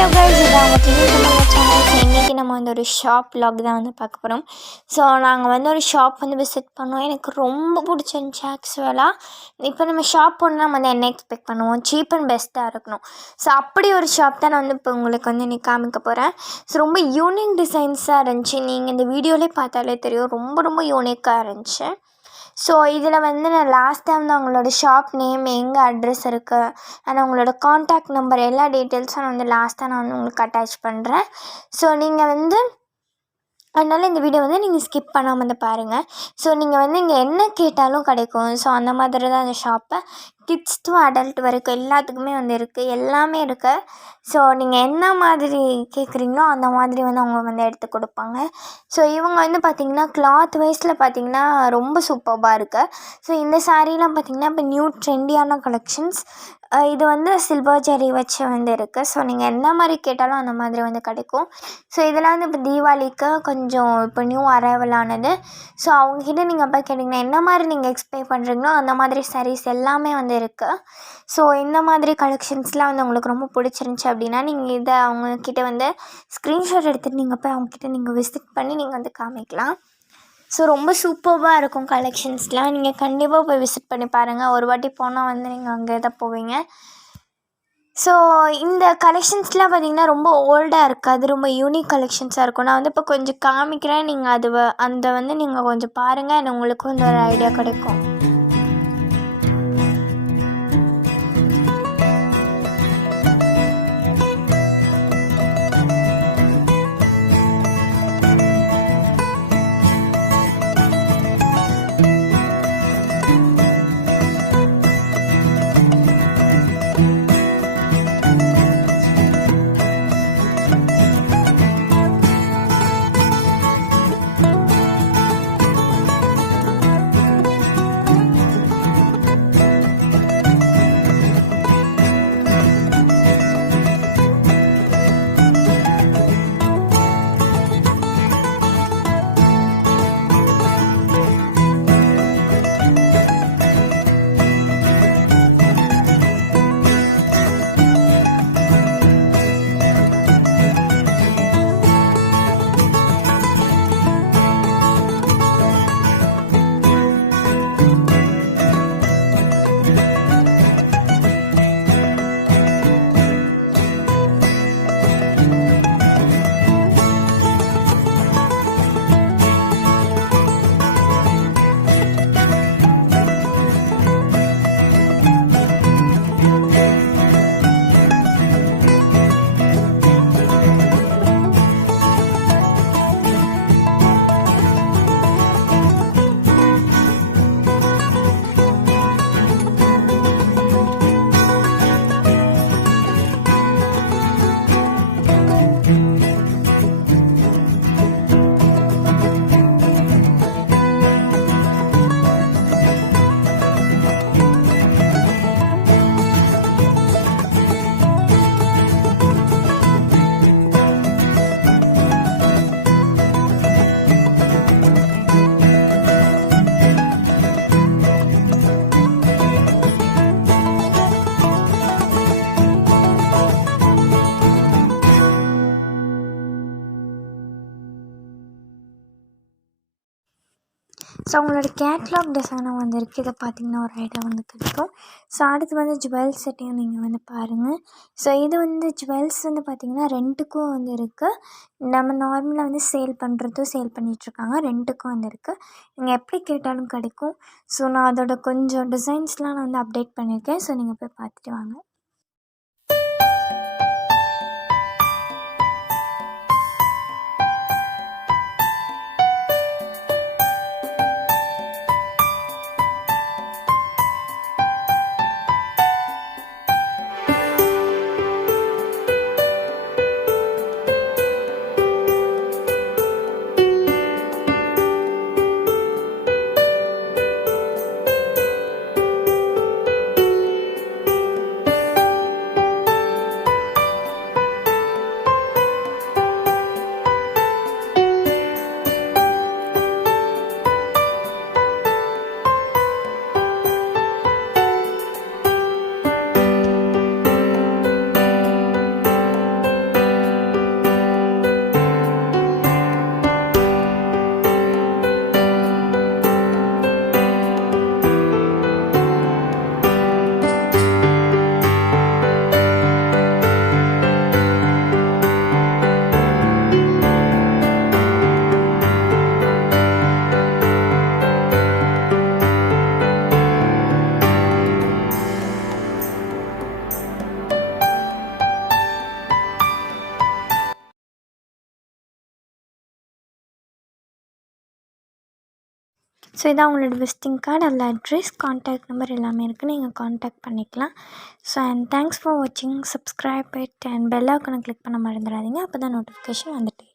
Hello guys, இதான் உங்கள் TV Tamil channel. So இன்றைக்கி நம்ம வந்து ஒரு ஷாப் vlog தான் வந்து பார்க்க போகிறோம். ஸோ நாங்கள் வந்து ஒரு ஷாப் வந்து விசிட் பண்ணோம். எனக்கு ரொம்ப பிடிச்சிருந்துச்சி ஆக்சுவலாக. இப்போ நம்ம ஷாப் போனால் நம்ம வந்து என்ன எக்ஸ்பெக்ட் பண்ணுவோம்? சீப் அண்ட் பெஸ்ட்டாக இருக்கணும். ஸோ அப்படி ஒரு ஷாப் தான் நான் வந்து இப்போ உங்களுக்கு வந்து இன்றைக்கி காமிக்க போகிறேன். ஸோ ரொம்ப யூனிக் டிசைன்ஸாக இருந்துச்சு. நீங்கள் இந்த வீடியோலேயே பார்த்தாலே தெரியும், ரொம்ப ரொம்ப யூனிக்காக இருந்துச்சு. ஸோ இதில் வந்து நான் லாஸ்ட் டைம் தான் அவங்களோட ஷாப் நேம், எங்கே அட்ரஸ் இருக்குது, அண்ட் அவங்களோட காண்டாக்ட் நம்பர், எல்லா டீட்டெயில்ஸும் நான் வந்து லாஸ்ட்டாக நான் வந்து உங்களுக்கு அட்டாச் பண்ணுறேன். ஸோ நீங்கள் வந்து அதனால் இந்த வீடியோ வந்து நீங்கள் ஸ்கிப் பண்ணாமல் வந்து பாருங்கள். ஸோ நீங்கள் வந்து இங்கே என்ன கேட்டாலும் கிடைக்கும். ஸோ அந்த மாதிரி தான் அந்த ஷாப்பை கிட்ஸ் டு அடல்ட் வரைக்கும் எல்லாத்துக்குமே வந்து இருக்குது, எல்லாமே இருக்குது. ஸோ நீங்கள் என்ன மாதிரி கேட்குறீங்களோ அந்த மாதிரி வந்து அவங்க வந்து எடுத்து கொடுப்பாங்க. ஸோ இவங்க வந்து பார்த்திங்கன்னா கிளாத் வைஸில் பார்த்திங்கன்னா ரொம்ப சூப்பராக இருக்குது. ஸோ இந்த சாரீலாம் பார்த்திங்கன்னா இப்போ நியூ ட்ரெண்டியான கலெக்ஷன்ஸ். இது வந்து சில்வர் ஜெரி வச்சு வந்து இருக்குது. ஸோ நீங்கள் என்ன மாதிரி கேட்டாலும் அந்த மாதிரி வந்து கிடைக்கும். ஸோ இதெல்லாம் வந்து இப்போ தீபாவளிக்கு கொஞ்சம் இப்போ நியூ அரைவல் ஆனது. ஸோ அவங்கக்கிட்ட நீங்கள் போய் கேட்டிங்கன்னா என்ன மாதிரி நீங்கள் எக்ஸ்பெக்ட் பண்ணுறீங்களோ அந்த மாதிரி சாரீஸ் எல்லாமே வந்து இருக்குது. ஸோ இந்த மாதிரி கலெக்ஷன்ஸ்லாம் வந்து உங்களுக்கு ரொம்ப பிடிச்சிருந்துச்சி அப்படின்னா நீங்கள் இதை அவங்கக்கிட்ட வந்து ஸ்க்ரீன்ஷாட் எடுத்துகிட்டு நீங்கள் போய் அவங்கக்கிட்ட நீங்கள் விசிட் பண்ணி நீங்கள் வந்து காமிக்கலாம். ஸோ ரொம்ப சூப்பராக இருக்கும் கலெக்ஷன்ஸ்லாம். நீங்கள் கண்டிப்பாக போய் விசிட் பண்ணி பாருங்கள். ஒரு வாட்டி போனால் வந்து நீங்கள் அங்கே தான் போவீங்க. ஸோ இந்த கலெக்ஷன்ஸ்லாம் பார்த்திங்கன்னா ரொம்ப ஓல்டாக இருக்காது, ரொம்ப யூனிக் கலெக்ஷன்ஸாக இருக்கும். நான் வந்து இப்போ கொஞ்சம் காமிக்கிறேன், நீங்கள் அந்த வந்து நீங்கள் கொஞ்சம் பாருங்கள், அண்ட் உங்களுக்கு வந்து ஒரு ஐடியா கிடைக்கும். ஸோ அவங்களோட கேட்லாக் டிசைனும் வந்து இருக்குது. இதை பார்த்திங்கன்னா ஒரு ஐடியா வந்து கிடைக்கும். ஸோ அடுத்து வந்து ஜுவல்ஸ் செட்டையும் நீங்கள் வந்து பாருங்கள். ஸோ இது வந்து ஜுவல்ஸ் வந்து பார்த்திங்கன்னா ரெண்ட்டுக்கும் வந்து இருக்குது. நம்ம நார்மலாக வந்து சேல் பண்ணிகிட்ருக்காங்க, ரெண்ட்டுக்கும் வந்து இருக்குது. நீங்கள் எப்படி கேட்டாலும் கிடைக்கும். ஸோ நான் அதோட கொஞ்சம் டிசைன்ஸ்லாம் நான் வந்து அப்டேட் பண்ணியிருக்கேன். ஸோ நீங்கள் போய் பார்த்துட்டு வாங்க. ஸோ இதான் அவங்களோட விசிட்டிங் கார்டு. அதில் அட்ரஸ், கான்டாக்ட் நம்பர் எல்லாமே இருக்குது, நீங்கள் கான்டாக்ட் பண்ணிக்கலாம். ஸோ அண்ட் தேங்க்ஸ் ஃபார் வாட்சிங். சப்ஸ்கிரைப் இட் அண்ட் பெல் ஐக்கானை கிளிக் பண்ண மறந்துடாதீங்க, அப்போ தான் நோட்டிஃபிகேஷன் வந்துட்டு